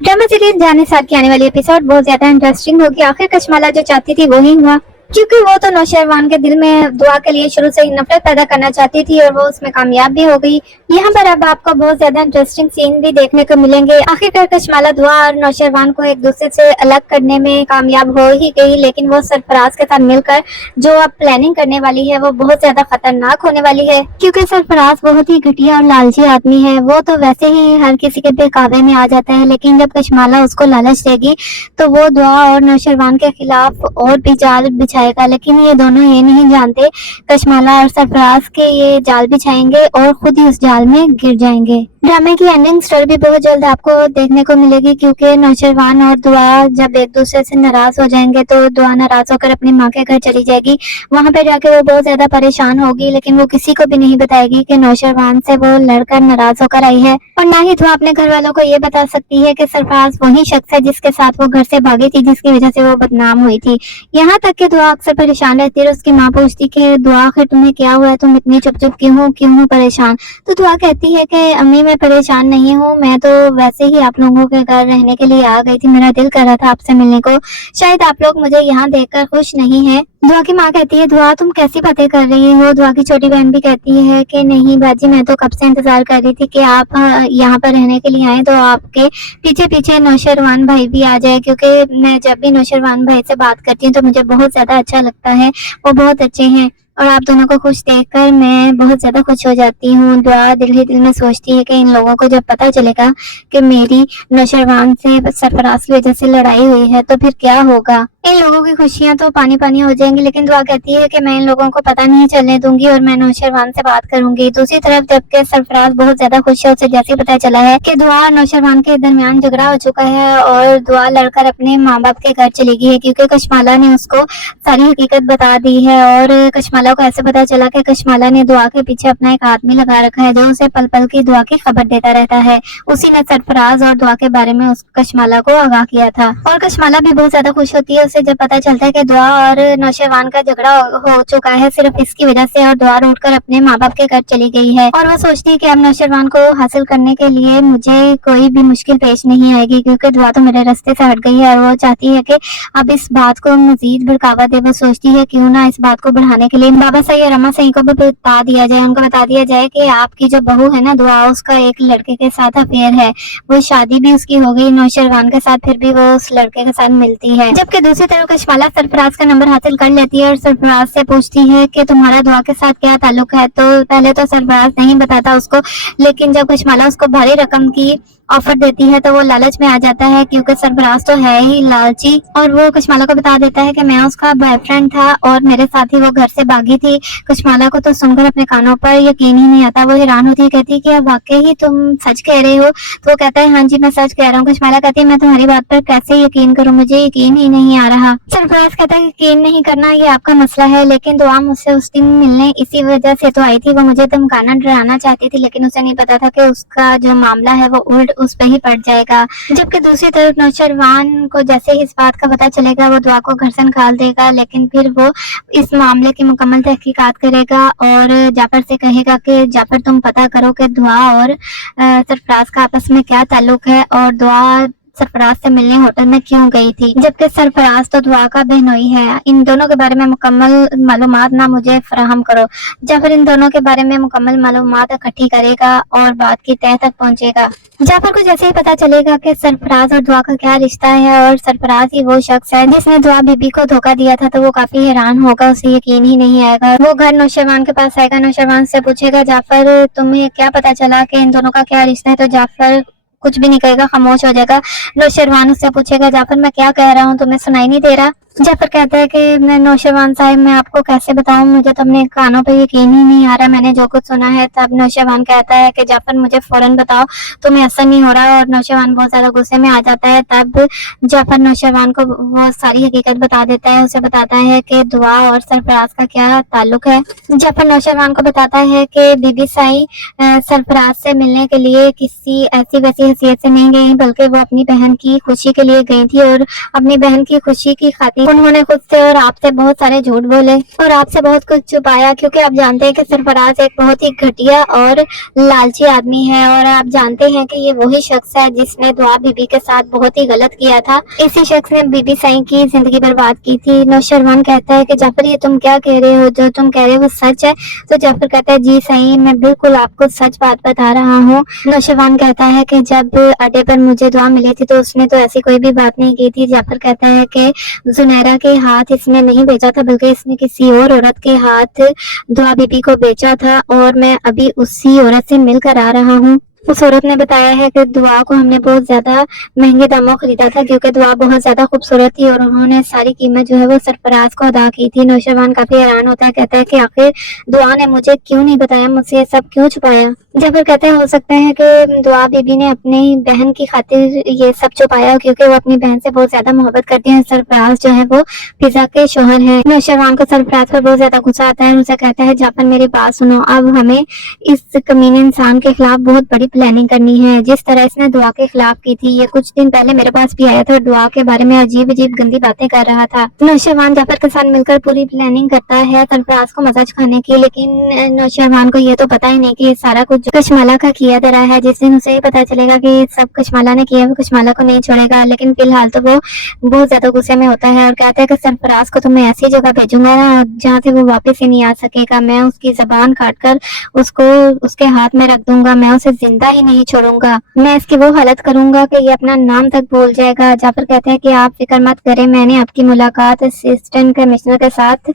Drama series जाने साल की आने वाली एपिसोड बहुत ज्यादा इंटरेस्टिंग होगी। आखिर कश्माला जो चाहती थी वही हुआ, क्योंकि वो तो नौशरवान के दिल में दुआ के लिए शुरू से ही नफरत पैदा करना चाहती थी और वो उसमें कामयाब भी हो गई। यहाँ पर अब आपको बहुत ज्यादा इंटरेस्टिंग सीन भी देखने को मिलेंगे। आखिरकार कश्माला दुआ और नौशरवान को एक दूसरे से अलग करने में कामयाब हो ही गई, लेकिन वो सरफराज के साथ मिलकर जो अब प्लानिंग करने वाली है वो बहुत ज्यादा खतरनाक होने वाली है, क्योंकि सरफराज बहुत ही घटिया और लालची आदमी है। वो तो वैसे ही हर किसी के बहकावे में आ जाता है, लेकिन जब कश्माला उसको लालच देगी तो वो दुआ और नौशरवान के खिलाफ और भी जाल बिछाएगा। लेकिन ये दोनों ये नहीं जानते कश्माला और सरफराज के ये जाल बिछाएंगे और खुद ही उस जाल में गिर जाएंगे। ड्रामे की एंडिंग स्टोरी भी बहुत जल्द आपको देखने को मिलेगी, क्योंकि नौशरवान और दुआ जब एक दूसरे से नाराज हो जाएंगे तो दुआ नाराज होकर अपनी माँ के घर चली जाएगी। वहाँ पे जाके वो बहुत ज्यादा परेशान होगी, लेकिन वो किसी को भी नहीं बताएगी कि नौशरवान से वो लड़कर नाराज होकर आई है। और ना ही दुआ अपने घर वालों को ये बता सकती है कि सरफराज वही शख्स है जिसके साथ वो घर से भागी थी, जिसकी वजह से वो बदनाम हुई थी। यहाँ तक कि दुआ अक्सर परेशान रहती है। उसकी माँ पूछती कि दुआ आखिर तुम्हें क्या हुआ, तुम इतनी चुप चुप क्यों हो परेशान। तो दुआ कहती है कि अम्मी मैं परेशान नहीं हूँ, मैं तो वैसे ही आप लोगों के घर रहने के लिए आ गई थी, मेरा दिल कर रहा था आपसे मिलने को, शायद आप लोग मुझे यहाँ देखकर खुश नहीं है। दुआ की माँ कहती है दुआ तुम कैसी बातें कर रही हो। दुआ की छोटी बहन भी कहती है कि नहीं बाजी, मैं तो कब से इंतजार कर रही थी कि आप यहाँ पर रहने के लिए आए तो आपके पीछे पीछे नौशरवान भाई भी आ जाए, क्योंकि मैं जब भी नौशरवान भाई से बात करती हूँ तो मुझे बहुत ज्यादा अच्छा लगता है, वो बहुत अच्छे हैं और आप दोनों को खुश देखकर मैं बहुत ज्यादा खुश हो जाती हूँ। दुआ दिल ही दिल में सोचती है कि इन लोगों को जब पता चलेगा कि मेरी नौशरवान से सरफराज की वजह से लड़ाई हुई है तो फिर क्या होगा। इन लोगों की खुशियां तो पानी पानी हो जाएंगी, लेकिन दुआ कहती है कि मैं इन लोगों को पता नहीं चलने दूंगी और मैं नौशरवान से बात करूंगी। दूसरी तरफ जबकि सरफराज बहुत ज्यादा खुश है, उसे जैसे पता चला है कि दुआ और नौशरवान के दरमियान झगड़ा हो चुका है और दुआ लड़कर अपने माँ बाप के घर चली गई है, क्योंकि कश्माला ने उसको सारी हकीकत बता दी है। और कश्माला को ऐसे पता चला कि कश्माला ने दुआ के पीछे अपना एक आदमी लगा रखा है जो उसे पल पल की दुआ की खबर देता रहता है। उसी ने सरफराज और दुआ के बारे में उस कश्माला को आगाह किया था और कश्माला भी बहुत ज्यादा खुश होती है उसे जब पता चलता है कि दुआ और नौशरवान का झगड़ा हो चुका है सिर्फ इसकी वजह से, और दुआ उठकर अपने माँ बाप के घर चली गई है। और वो सोचती है कि अब नौशरवान को हासिल करने के लिए मुझे कोई भी मुश्किल पेश नहीं आएगी, क्योंकि दुआ तो मेरे रास्ते से हट गई है और वो चाहती है कि अब इस बात को मजीद भड़कावा दे। वो सोचती है क्यों ना इस बात को बढ़ाने के लिए बाबा सही और रमा सही को भी बता दिया जाए, उनको बता दिया जाए कि आपकी जो बहू है ना दुआ, उसका एक लड़के के साथ अफेयर है, वो शादी भी उसकी हो गई नौशरवान के साथ, फिर भी वो उस लड़के के साथ मिलती है। जबकि दूसरी तरफ कश्माला सरफराज का नंबर हासिल कर लेती है और सरफराज से पूछती है कि तुम्हारा दुआ के साथ क्या ताल्लुक है। तो पहले तो सरफराज नहीं बताता उसको, लेकिन जब कश्माला उसको भारी रकम की ऑफर देती है तो वो लालच में आ जाता है, क्योंकि सरफराज तो है ही लालची, और वो कश्माला को बता देता है कि मैं उसका बॉयफ्रेंड था और मेरे साथ ही वो घर से भागी थी। कश्माला को तो सुनकर अपने कानों पर यकीन ही नहीं आता, वो हैरान होती है, कहती है कि वाकई ही तुम सच कह रहे हो। तो वो कहता है हाँ जी मैं सच कह रहा हूँ। कश्माला कहती है मैं तुम्हारी बात पर कैसे यकीन करूँ, मुझे यकीन ही नहीं आ रहा। सरफराज कहता है यकीन नहीं करना ये आपका मसला है, लेकिन दुआ मुझसे उस दिन मिलने इसी वजह से तो आई थी, वो मुझे धमकाना डराना चाहती थी, लेकिन उसे नहीं पता था कि उसका जो मामला है वो उल्ट उस पर ही पड़ जाएगा। जबकि दूसरी तरफ नौशरवान को जैसे ही इस बात का पता चलेगा वो दुआ को घर से निकाल देगा, लेकिन फिर वो इस मामले की मुकम्मल तहकीकात करेगा और जाफर से कहेगा कि जाफर तुम पता करो कि दुआ और सरफराज का आपस में क्या ताल्लुक है और दुआ सरफराज से मिलने होटल में क्यों गई थी, जबकि सरफराज तो दुआ का बहनोई है। इन दोनों के बारे में मुकम्मल मालूमात ना मुझे फराहम करो। जाफर इन दोनों के बारे में मुकम्मल मालूमात इकट्ठी करेगा और बात की तह तक पहुंचेगा। जाफर को जैसे ही पता चलेगा कि सरफराज और दुआ का क्या रिश्ता है और सरफराज ही वो शख्स है जिसने दुआ बीबी को धोखा दिया था, तो वो काफी हैरान होगा, उसे यकीन ही नहीं आएगा। वो घर नौशरवान के पास आएगा, नौशरवान से पूछेगा जाफर तुम्हें क्या पता चला कि इन दोनों का क्या रिश्ता है। तो जाफर कुछ भी नहीं कहेगा, खामोश हो जाएगा। नौशरवान उससे पूछेगा जाफर मैं क्या कह रहा हूँ, तुम्हें सुनाई नहीं दे रहा। जाफर कहता है कि मैं नौशरवान साहब मैं आपको कैसे बताऊं, मुझे तो अपने कानों पे यकीन ही नहीं आ रहा, मैंने जो कुछ सुना है। तब नौशरवान कहता है कि जाफर मुझे फौरन बताओ, तुम्हें असर नहीं हो रहा, और नौशरवान बहुत ज्यादा गुस्से में आ जाता है। तब जाफर नौशरवान को वो सारी हकीकत बता देता है, उसे बताता है कि दुआ और सरफराज का क्या ताल्लुक है। जाफर नौशरवान को बताता है कि बीबी साई सरफराज से मिलने के लिए किसी ऐसी वैसी हैसियत से नहीं गई, बल्कि वो अपनी बहन की खुशी के लिए गई थी और अपनी बहन की खुशी की खातिर उन्होंने खुद से और आपसे बहुत सारे झूठ बोले और आपसे बहुत कुछ छुपाया, क्योंकि आप जानते हैं कि सरफराज एक बहुत ही घटिया और लालची आदमी है और आप जानते हैं कि ये वही शख्स है जिसने दुआ बीबी के साथ बहुत ही गलत किया था। इसी शख्स ने बीबी सईं की जिंदगी बर्बाद की थी। नौशरवान कहता है कि जाफर ये तुम क्या कह रहे हो, जो तुम कह रहे हो वो सच है? तो जाफर कहता है जी सईं, मैं बिल्कुल आपको सच बात बता रहा हूँ। नौशरवान कहता है कि जब अड्डे पर मुझे दुआ मिली थी तो उसने तो ऐसी कोई भी बात नहीं की थी। जाफर कहता है कि जुनैरा के हाथ इसने नहीं बेचा था, बल्कि इसने किसी और औरत के हाथ दुआ बीबी को बेचा था और मैं अभी उसी औरत से मिलकर आ रहा हूँ। उस औरत ने बताया है कि दुआ को हमने बहुत ज्यादा महंगे दामों खरीदा था, क्योंकि दुआ बहुत ज्यादा खूबसूरत थी और उन्होंने सारी कीमत जो है वो सरफराज को अदा की थी। नौशरवान काफी हैरान होता है, कहता है कि आखिर दुआ ने मुझे क्यों नहीं बताया, मुझसे ये सब क्यों छुपाया? जाफर कहते हैं हो सकता है कि दुआ बीबी ने अपनी बहन की खातिर ये सब छुपाया, क्योंकि वो अपनी बहन से बहुत ज्यादा मोहब्बत करती है। सरफराज जो है वो फिजा के शोहर है। नौशरवान को सरफराज पर बहुत ज्यादा गुस्सा आता है, उसे कहता है जाफर मेरी बात सुनो, अब हमें इस कमीने इंसान के खिलाफ बहुत बड़ी प्लानिंग करनी है। जिस तरह इसने दुआ के खिलाफ की थी, ये कुछ दिन पहले मेरे पास भी आया था और दुआ के बारे में अजीब अजीब गंदी बातें कर रहा था। नौशरवान जाफर के साथ मिलकर पूरी प्लानिंग करता है सरफराज को मजा चखाने की, लेकिन नौशरवान को ये तो पता ही नहीं कि ये सारा कुछ कशमाला का किया जा रहा है। जिस दिन उसे पता चलेगा कि सब कशमाला ने किया, वो कशमाला को नहीं छोड़ेगा। लेकिन फिलहाल तो वो बहुत ज्यादा गुस्से में होता है और कहता है कि सरफराज को तो मैं ऐसी जगह भेजूंगा ना जहाँ से वो वापस ही नहीं आ सकेगा। मैं उसकी जबान काट कर उसको उसके हाथ में रख दूंगा, मैं उसे जिंदा ही नहीं छोड़ूंगा। मैं इसकी वो हालत करूंगा कि ये अपना नाम तक भूल जाएगा। जाफर कहते हैं कि आप फिक्र मत करें, मैंने आपकी मुलाकात असिस्टेंट कमिश्नर के साथ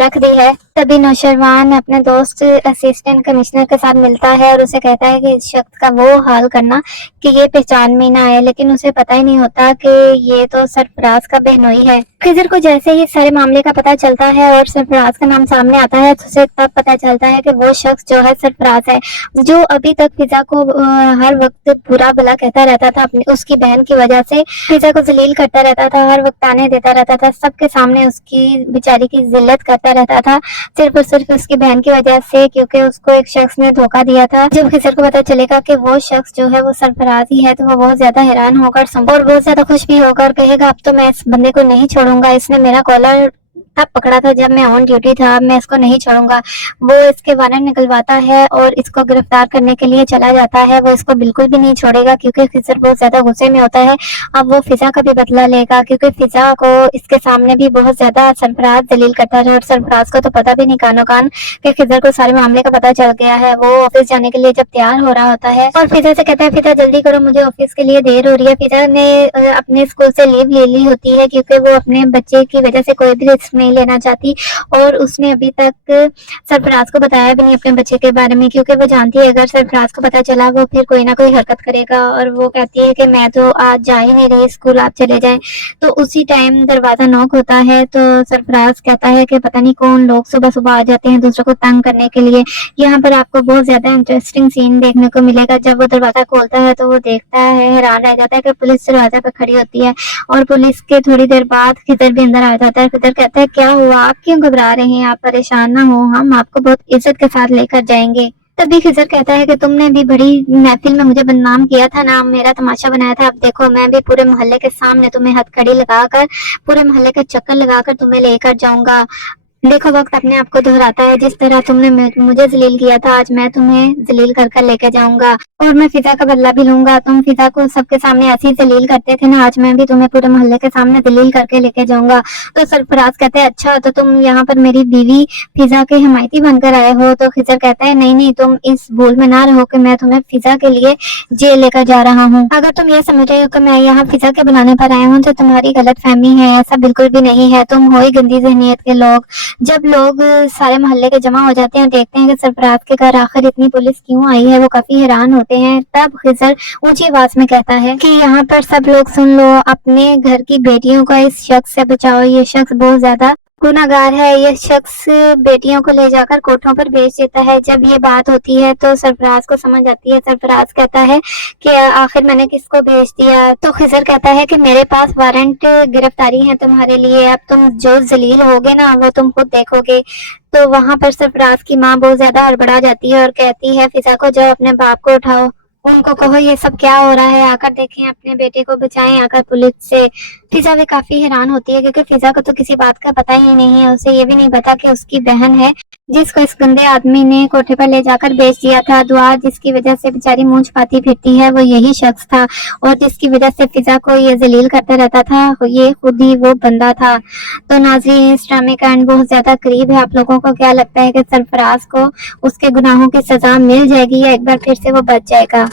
रख दी है। तभी नौशरवान अपने दोस्त असिस्टेंट कमिश्नर के साथ मिलता है और उसे कहता है कि इस शख्स का वो हाल करना कि ये पहचान में ना आए, लेकिन उसे पता ही नहीं होता कि ये तो सरफराज का बहनोई है। खिजर को जैसे ही सारे मामले का पता चलता है और सरफराज का नाम सामने आता है तो उसे तब पता चलता है कि वो शख्स जो है सरफराज है, जो अभी तक फिजा को हर वक्त बुरा भला कहता रहता था अपनी उसकी बहन की वजह से। फिजा को जलील करता रहता था, हर वक्त ताने देता रहता था, सबके सामने उसकी बेचारी की जिल्लत करता रहता था, सिर्फ और सिर्फ उसकी बहन की वजह से, क्योंकि उसको एक शख्स ने धोखा दिया था। जब खिजर को पता चलेगा कि वो शख्स जो है वो सरफराज ही है तो वो बहुत ज्यादा हैरान होकर और बहुत ज्यादा खुश भी होकर कहेगा अब तो मैं इस बंदे को नहीं छोड़ूंगा, इसने मेरा कॉलर तब पकड़ा था जब मैं ऑन ड्यूटी था, अब मैं इसको नहीं छोड़ूंगा। वो इसके वारंट निकलवाता है और इसको गिरफ्तार करने के लिए चला जाता है। वो इसको बिल्कुल भी नहीं छोड़ेगा क्योंकि खिजर बहुत ज्यादा गुस्से में होता है। अब वो फिजा का भी बदला लेगा, क्योंकि फिजा को इसके सामने भी बहुत ज्यादा सरफराज दलील करता है और सरफराज को तो पता भी नहीं कानो कान कि खिजर को सारे मामले का पता चल गया है। वो ऑफिस जाने के लिए जब तैयार हो रहा होता है और फिजा से कहता है फिजा जल्दी करो, मुझे ऑफिस के लिए देर हो रही है। फिजा ने अपने स्कूल से लीव ले ली होती है क्योंकि वो अपने बच्चे की वजह से कोई भी रिस्क नहीं लेना चाहती और उसने अभी तक सरफराज को बताया भी नहीं अपने बच्चे के बारे में, क्योंकि वो जानती है अगर सरफराज को पता चला वो फिर कोई ना कोई हरकत करेगा। और वो कहती है कि मैं तो आज जा ही नहीं रही स्कूल, आप चले जाएं। तो उसी टाइम दरवाजा नॉक होता है तो सरफराज कहता है कि पता नहीं कौन लोग सुबह सुबह आ जाते हैं दूसरों को तंग करने के लिए। यहाँ पर आपको बहुत ज्यादा इंटरेस्टिंग सीन देखने को मिलेगा। जब वो दरवाजा खोलता है तो वो देखता है, हैरान रह जाता है कि पुलिस दरवाजा पर खड़ी होती है और पुलिस के थोड़ी देर बाद खिजर भी अंदर आ जाता है। खिजर कहता है क्या हुआ, आप क्यों घबरा रहे हैं, आप परेशान ना हो, हम आपको बहुत इज्जत के साथ लेकर जाएंगे। तभी खिजर कहता है कि तुमने भी बड़ी महफिल में मुझे बदनाम किया था ना, मेरा तमाशा बनाया था, अब देखो मैं भी पूरे मोहल्ले के सामने तुम्हें हथकड़ी लगाकर पूरे मोहल्ले का चक्कर लगाकर तुम्हें लेकर जाऊंगा। देखो वक्त अपने आप को दोहराता है, जिस तरह तुमने मुझे जलील किया था आज मैं तुम्हें जलील कर कर लेके जाऊंगा और मैं फिजा का बदला भी लूंगा। तुम फिजा को सबके सामने ऐसी जलील करते थे ना, आज मैं भी तुम्हें पूरे मोहल्ले के सामने जलील करके लेके जाऊंगा। तो सरफराज कहते हैं अच्छा तो तुम यहाँ पर मेरी बीवी फिजा के हिमायती बनकर आए हो। तो खिजर कहता है नहीं नहीं, तुम इस भूल में ना रहो कि मैं तुम्हें फिजा के लिए जेल लेकर जा रहा हूँ। अगर तुम ये समझ रहे हो कि मैं यहाँ फिजा के बुलाने पर आया हूँ तो तुम्हारी गलत फहमी है, ऐसा बिल्कुल भी नहीं है। तुम हो ही गंदी जहनीत के लोग। जब लोग सारे मोहल्ले के जमा हो जाते हैं, देखते हैं कि सरफराज के घर आखिर इतनी पुलिस क्यों आई है, वो काफी हैरान होते हैं। तब खिजर ऊंची आवाज में कहता है कि यहाँ पर सब लोग सुन लो, अपने घर की बेटियों को इस शख्स से बचाओ, ये शख्स बहुत ज्यादा गुनाहगार है, ये शख्स बेटियों को ले जाकर कोठों पर बेच देता है। जब ये बात होती है तो सरफराज को समझ आती है। सरफराज कहता है कि आखिर मैंने किसको भेज दिया। तो खिजर कहता है कि मेरे पास वारंट गिरफ्तारी है तुम्हारे लिए, अब तुम जो जलील होगे ना वो तुम खुद देखोगे। तो वहाँ पर सरफराज की माँ बहुत ज्यादा हड़बड़ा जाती है और कहती है फिजा को जाओ अपने बाप को उठाओ। ان کو کہو یہ سب کیا ہو رہا ہے، آ کر دیکھیں، اپنے بیٹے کو بچائیں آ کر پولیس سے۔ فضا بھی کافی حیران ہوتی ہے کیونکہ فضا کو تو کسی بات کا پتہ ہی نہیں ہے، اسے یہ بھی نہیں پتا کہ اس کی بہن ہے جس کو اس گندے آدمی نے کوٹھے پر لے جا کر بیچ دیا تھا۔ دعا جس کی وجہ سے بیچاری منہ چھپاتی پھرتی ہے وہ یہی شخص تھا، اور جس کی وجہ سے فضا کو یہ ذلیل کرتا رہتا تھا یہ خود ہی وہ بندہ تھا۔ تو ناظرین، اس ڈرامے کا اینڈ بہت زیادہ قریب ہے۔ آپ لوگوں کو کیا لگتا ہے کہ سرفراز کو اس کے گناہوں کی سزا مل جائے گی یا ایک بار پھر سے وہ بچ جائے گا؟